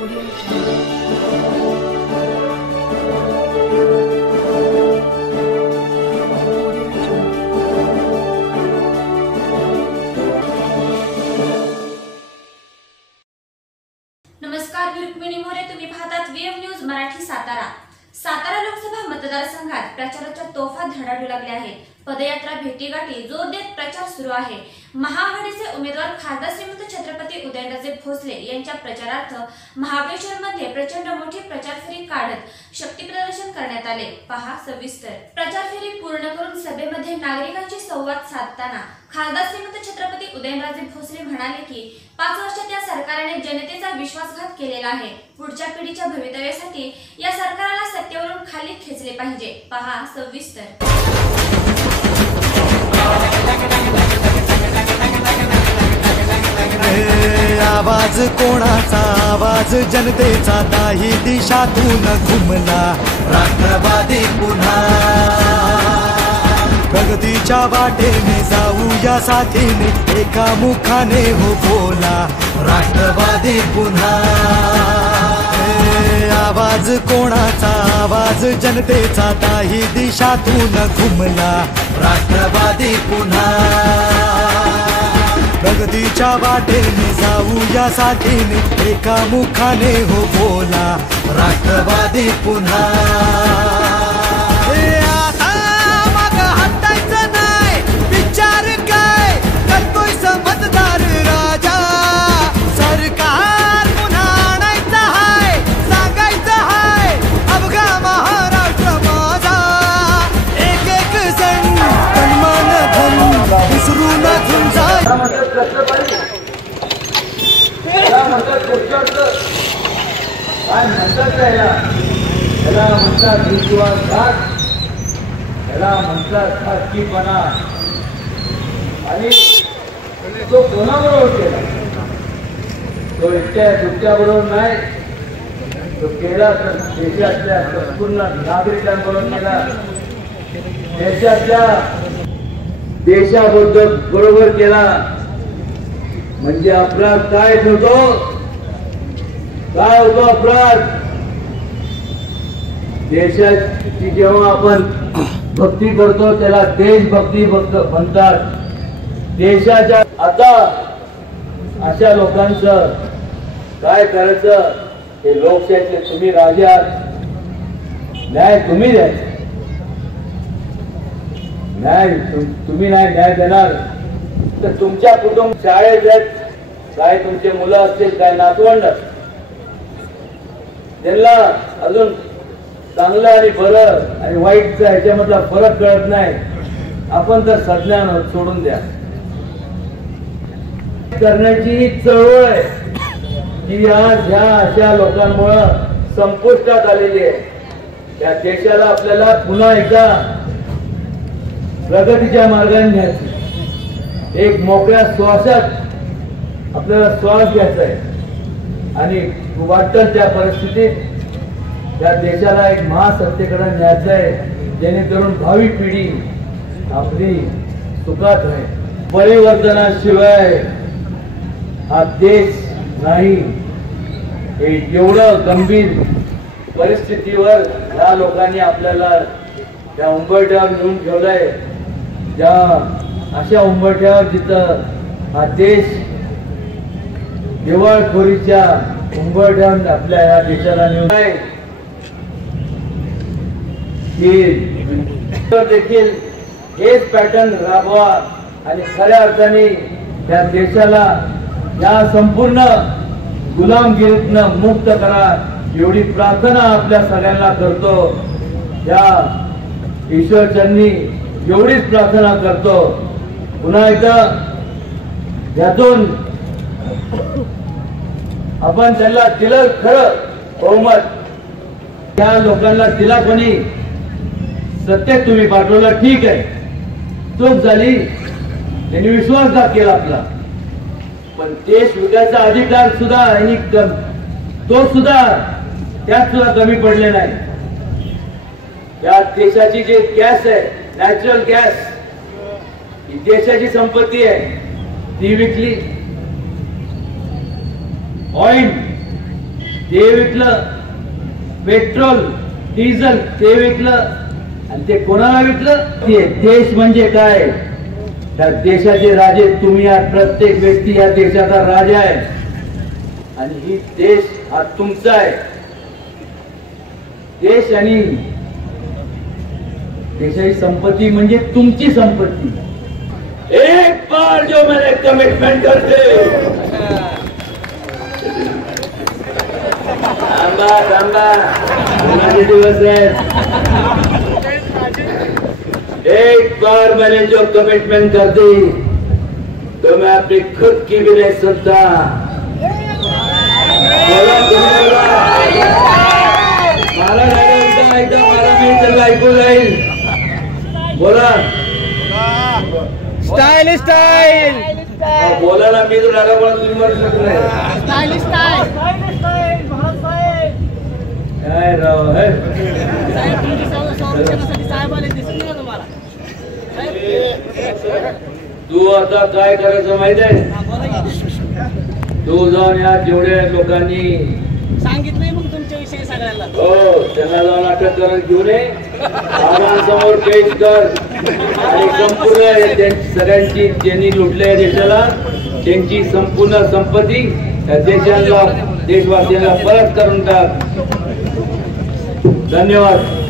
Audio Jungle. मतदारसंघात प्रचाराच्या तोफा धडाडू लागल्या आहेत. पदयात्रा भेटीगाठी जोर देत प्रचार सुरू आहे. महाआघाडीचे उमेदवार खासदार श्रीमंत छत्रपती उदयनराजे भोसले यांच्या प्रचारार्थ महाबळेश्वर मध्ये प्रचंड मोठी प्रचार फेरी काढत शक्ती प्रदर्शन करण्यात आले. पहा सविस्तर. प्रचार फेरी पूर्ण करून सभेमध्ये नागरिकांशी संवाद साधताना खासदार श्रीमंत छत्रपती उदयनराजे भोसले म्हणाले की पाच वर्षात या सरकारने जनतेचा विश्वासघात केलेला आहे. पुढच्या पिढीच्या भवितव्यासाठी या सरकारला सत्य खाली पाहिजे. पहा सविस्तर. आवाज कोणाचा? आवाज जनतेचा. काही दिशातून घुमला राष्ट्रवादी पुन्हा. प्रगतीच्या वाटेने जाऊ या साथीने एका मुखाने हो बोला राष्ट्रवादी पुन्हा. आज कोणाचा? आवाज जनतेचा. काही दिशातून घुमला राष्ट्रवादी पुन्हा. प्रगतीच्या वाटेने जाऊ यासाठी एका मुखाने हो बोला राष्ट्रवादी पुन्हा. काय म्हणतात त्याला? त्याला म्हणतात विश्वासघात. त्याला म्हणतात खाजगीपणा आणि तो कोणाबरोबर केला? तो एकट्या दुसऱ्याबरोबर नाही. तो केला तर देशातल्या संपूर्ण नागरिकांबरोबर केला देशातल्या देशाबद्दल बरोबर केला. म्हणजे अपराध काय होतो काय होतो अपराध देशाची जेव्हा आपण भक्ती करतो त्याला देशभक्ती भक्त म्हणतात. देशाच्या आता अशा लोकांचं काय करायचं हे लोकशाहीचे तुम्ही राजा न्याय तुम्ही द्यायचा न्याय तुम्ही नाही न्याय देणार. तर तुमच्या कुटुंब शाळेत आहेत काय तुमचे मुलं असतील काय नातवंड त्यांना अजून चांगलं आणि बरं आणि वाईटचं ह्याच्यामधला फरक कळत नाही. आपण तर सज्ञान सोडून द्या. करण्याची ही चळवळ आहे. की आज ह्या अशा लोकांमुळं संपुष्टात आलेली आहे. या देशाला आपल्याला पुन्हा एकदा प्रगतीच्या मार्गाने न्यायचं एक मोकळ्या श्वासात आपल्याला श्वास घ्यायचा आहे. आणि वाटतं त्या परिस्थितीत. या देशाला एक महासत्तेकडे न्यायचं आहे. जेणेकरून भावी पिढी आपली सुखात आहे परिवर्तनाशिवाय हा देश नाही. हे एवढं गंभीर परिस्थितीवर या लोकांनी आपल्याला त्या उंबरठ्यावर नेऊन ठेवलंय. ज्या अशा उंबरठ्यावर जिथं हा देश दिवाळखोरीच्या उंबरठ्यावर आपल्या या देशाला नेऊन देखील हेच पॅटर्न राबवा आणि खऱ्या अर्थाने या देशाला या संपूर्ण गुलामगिरीतनं मुक्त करा एवढी प्रार्थना आपल्या सगळ्यांना करतो. या ईश्वरचरणी एवढीच प्रार्थना करतो. पुन्हा एकदा यातून आपण त्यांना दिलं खरं बहुमत. त्या लोकांना दिला कोणी? सत्तेत तुम्ही पाठवला ठीक आहे. चूक झाली त्यांनी विश्वासघात केला आपला. पण देश विकायचा अधिकार सुद्धा आणि कम- तो सुद्धा त्यात सुद्धा कमी पडले नाही. या देशाची जे गॅस आहे नॅचरल गॅस ही देशाची संपत्ती आहे. ती विकली. ऑइल ते विकलं. पेट्रोल डिझेल ते विकलं. आणि ते कोणाला विकलं? ते देश म्हणजे काय? त्या देशाचे राजे तुम्ही आहात प्रत्येक व्यक्ती या देशाचा राजा आहे. आणि ही देश हा तुमचा आहे. देश आणि देशाची संपत्ती म्हणजे तुमची संपत्ती. एक बार जो मैंने कमिटमेंट करते. थांबा थांबा उन्हाचे दिवस आहेत एक बार मैंने जो कमिटमेंट कर दी तो मैं अपनी खुद की भी नहीं सुनता। बोला तुम्ही बोला मला एकदा एकदा मला मी सगळं ऐकू जाईल बोला स्टाईल स्टाईल अहो, बोला ना मी तो डागा बोला तुम्ही म्हणू शकत नाही. राव हे? तू आता काय करायचं माहीत आहे? तू जाऊन या जेवढ्या लोकांनी सांगितलंय मग तुमच्या विषयी सगळ्याला हो त्यांना जाऊन अटक करून घेऊन ये. बाबांसमोर पेश कर. आणि संपूर्ण सगळ्यांची ज्यांनी लुटले देशाला त्यांची संपूर्ण संपत्ती त्या देशाला देशवासियांना परत करून टाक. धन्यवाद.